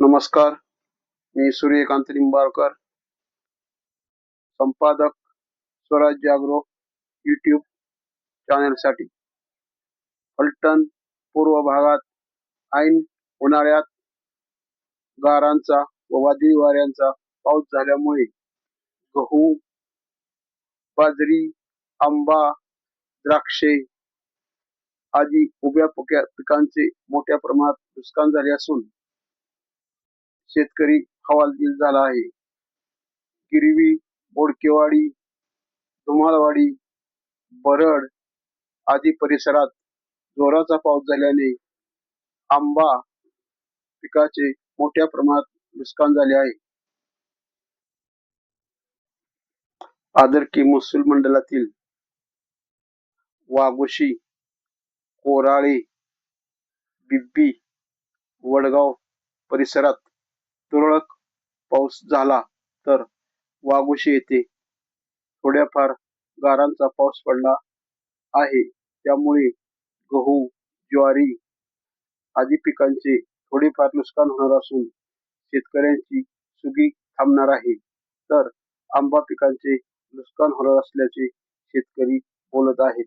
नमस्कार, मी सूर्यकांत निंबाळकर, संपादक स्वराज्य ॲग्रो यूट्यूब चॅनलसाठी. फलटण पूर्व भागात ऐन उन्हाळ्यात गारांचा व वादळी वाऱ्यांचा पाऊस झाल्यामुळे गहू, बाजरी, आंबा, द्राक्षे आदी उभ्या पिकांचे मोठ्या प्रमाणात नुकसान झाले असून शेतकरी हवालदिल झाला आहे. गिरवी, बोडकेवाडी, धुमाळवाडी, बरड आदी परिसरात जोराचा पाऊस झाल्याने आंबा पिकाचे मोठ्या प्रमाणात नुकसान झाले आहे. आदर्की महसूल मंडळातील वाघोशी, कोराळे, बिब्बी, वडगाव परिसरात तुरळक पाऊस झाला तर वाघोशी येथे थोड्याफार गारांचा पाऊस पडला आहे. त्यामुळे गहू, ज्वारी आदी पिकांचे थोडेफार नुकसान होणार असून शेतकऱ्यांची सुगी थांबणार आहे. तर आंबा पिकांचे नुकसान होणार असल्याचे शेतकरी बोलत आहेत.